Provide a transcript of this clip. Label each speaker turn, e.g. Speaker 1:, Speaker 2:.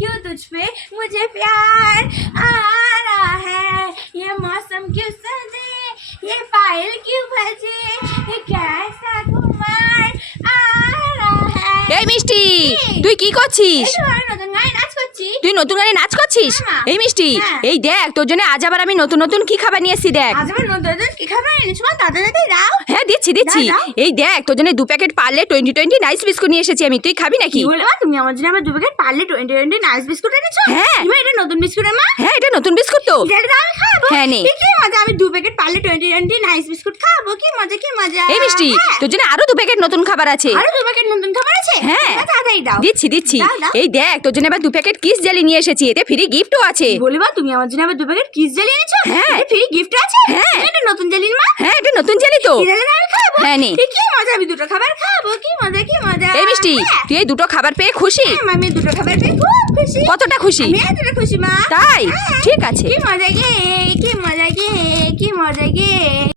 Speaker 1: क्यों तुझ पे मुझे प्यार आ रहा है ये मौसम क्यों सजे ये पायल क्यों बजे ये कैसा कुमार आ रहा है
Speaker 2: এই মিষ্টি
Speaker 1: কি?
Speaker 2: তুই কি করছিস
Speaker 1: এই তো আমি নতুন গায়ে নাচ করছি
Speaker 2: তুই নতুন গানে নাচ করছিস
Speaker 1: হ্যাঁ, মা।
Speaker 2: এই মিষ্টি
Speaker 1: হ্যাঁ।
Speaker 2: এই দেখ তোর জন্য আজ আবার আমি নতুন নতুন কি খাবার নিয়ে এসেছি দেখ
Speaker 1: আজ আমার নতুন নতুন কি খাবার এনেছো মা তাড়াতাড়ি দাও
Speaker 2: হ্যাঁ দিচ্ছি দিচ্ছি। এই দেখ তোর জন্য দু প্যাকেট পারলে টোয়েন্টি টোয়েন্টি নাইস বিস্কুট নিয়ে এসেছি আমি। তুই খাবি নাকি?
Speaker 1: কি বলে মা তুমি আমার জন্য আবার দু packet Parle twenty twenty nice biscuit এনেছো?
Speaker 2: হ্যাঁ।
Speaker 1: এটা নতুন বিস্কুট মা?
Speaker 2: হ্যাঁ এটা নতুন বিস্কুট তো।
Speaker 1: এটা তো আমি খাব।
Speaker 2: হ্যাঁ, নে।
Speaker 1: কি মজা আমি দু packet Parle twenty twenty nice biscuit খাব। কি মজা কি মজা।
Speaker 2: এই মিষ্টি
Speaker 1: হ্যাঁ।
Speaker 2: তোর জন্য আরও দু প্যাকেট নতুন খাবার আছে।
Speaker 1: আরও দু প্যাকেট নতুন খাবার আছে?
Speaker 2: হ্যাঁ।
Speaker 1: তাড়াতাড়ি দাও।
Speaker 2: দিচ্ছি দিচ্ছি। এই দেখ তোর জন্য এবার দু প্যাকেট কিস জেলি নিয়ে এসেছি। এতে ফ্রি গিফটও আছে।
Speaker 1: বলে মা তুমি আমার জন্য আবার দু প্যাকেট কিস জেলি এনেছো?
Speaker 2: হ্যাঁ।
Speaker 1: ফ্রি গিফট আছে?
Speaker 2: হ্যাঁ।
Speaker 1: এটা নতুন জেলি মা?
Speaker 2: হ্যাঁ এটা নতুন জেলি তো। হ্যাঁ, নে।
Speaker 1: কি মজা আমি দুটো খাবার খাব কি মজা কি মজা।
Speaker 2: এই মিষ্টি
Speaker 1: হ্যাঁ।
Speaker 2: তুই এই দুটো খাবার পেয়ে খুশি?
Speaker 1: হ্যাঁ, আমি দুটো খাবার পেয়ে খুব খুশি।
Speaker 2: কতটা খুশি?
Speaker 1: আমি এতটা খুশি মা।
Speaker 2: তাই?
Speaker 1: হ্যাঁ।
Speaker 2: ঠিক আছে।
Speaker 1: কি মজা গে কি মজা গে কি মজা গে।